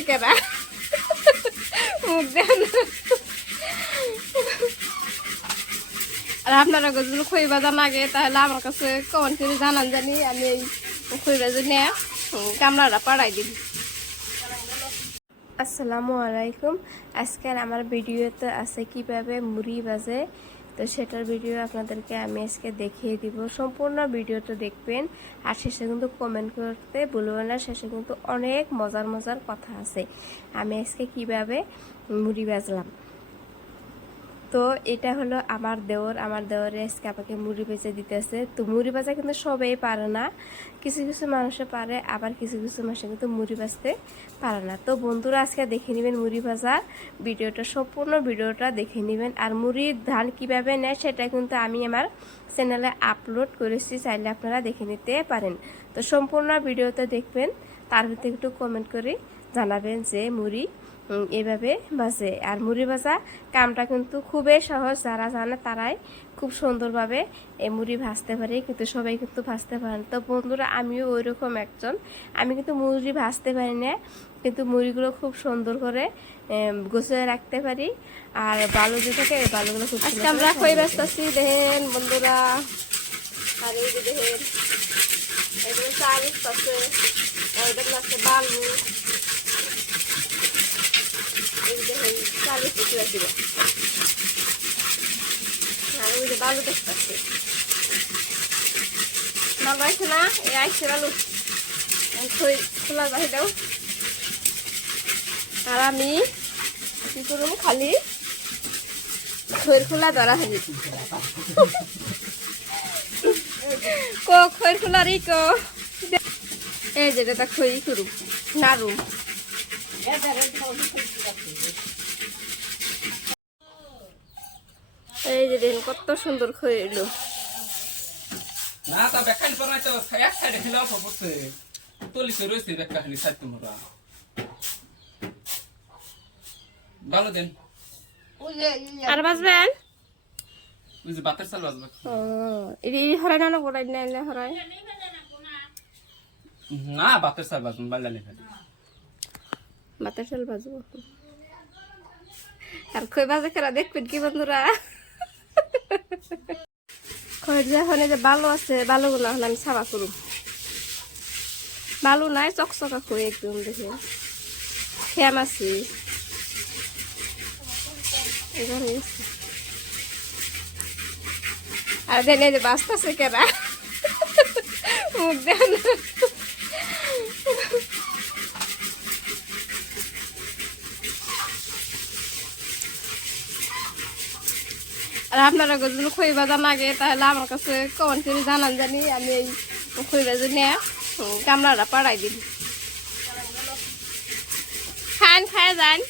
বাজতাছে কেরা মুখ দেন। আর আপনারা যদি খই বাজা লাগে তাহলে আমার কাছে কমেন্ট করে জানান, জানি আমি এই খই বাজা নিয়ে কামড়াটা পাড়াই দিন। আসসালামু আলাইকুম। আজকের আমার ভিডিওতে আছে কিভাবে মুড়ি ভাজে, তো সেটার ভিডিও আপনাদেরকে আমি আজকে দেখিয়ে দিব। সম্পূর্ণ ভিডিওটা দেখবেন আর শেষে কিন্তু কমেন্ট করতে ভুলবেন না। শেষে কিন্তু অনেক মজার মজার কথা আছে আমি আজকে কিভাবে মুড়ি ভাজলাম। তো এটা হলো আমার দেওরে আজকে আমাকে মুড়ি ভেজে দিতেছে। তো মুড়ি ভাজা কিন্তু সবাই পারে না, কিছু কিছু মানুষে পারে, আবার কিছু কিছু মানুষ কিন্তু মুড়ি ভাজতে পারে না। তো বন্ধুরা আজকে দেখে নেবেন মুড়ি ভাজা ভিডিওটা, সম্পূর্ণ ভিডিওটা দেখে নেবেন। আর মুড়ির ধান কিভাবে নেয় সেটা কিন্তু আমি আমার চ্যানেলে আপলোড করেছি, চাইলে আপনারা দেখে নিতে পারেন। তো সম্পূর্ণ ভিডিওটা দেখবেন, তার ভিতরে একটু কমেন্ট করে জানাবেন যে মুড়ি এভাবে ভাজে। আর মুড়ি ভাজা কামটা কিন্তু খুবই সহজ, যারা জানে তারাই খুব সুন্দরভাবে এই মুড়ি ভাজতে পারে, কিন্তু সবাই কিন্তু ভাজতে পারেন। তো বন্ধুরা আমিও ওই রকম একজন, আমি কিন্তু মুড়ি ভাজতে পারি না, কিন্তু মুড়িগুলো খুব সুন্দর করে গুছিয়ে রাখতে পারি। আর বালু যে থাকে এই বালুগুলো খুব আজকে আমরা খই ভাজতেছি দেখেন বন্ধুরা। আর এই যে দেখেন এগুলো চাল আছে, এগুলো আছে বালু, বালু দেখতে ভালো আছে না? এই আইসে বালু খোলা বাহি দাও। আর আমি কি করুন, খালি খৈর খোলা ধরা হয়ে কো খৈর খোলা রি কো এই যেটা খই করু নাড়ু। এই যে দেখুন কত সুন্দর খইল না তা বেকানি পরাই তো এক সাইডে খেলা পড়ছে তলিতে রইছে বেকানি সাইড তোমরা ভালো দেন। আর বাজবেন ওই যে বাতের চাল বাজবে। ও এই হরাই না বড়াই না হরাই না বাতের চাল বাজবে বাল্লালে খালি বাতের চাল বাজবো। আর খই বাজে খেলা দেখবেন কি বন্ধুরা, খয়ের যখন যে বালু আছে বালুগুলো হলে আমি সাবা করুম। বালু নাই, চকচকা খই একদম দেখে খেয়াম আছি। আর দেন এই যে বাঁচতেছে কেনা মুখ দেন। আর আপনারা যদি খই ভাজা লাগে তাহলে আমার কাছে কমেন্ট করে জানান, জানি আমি এই খই ভাজা নিয়ে কামড়াটা পাড়াই দিন। খান খায় যান।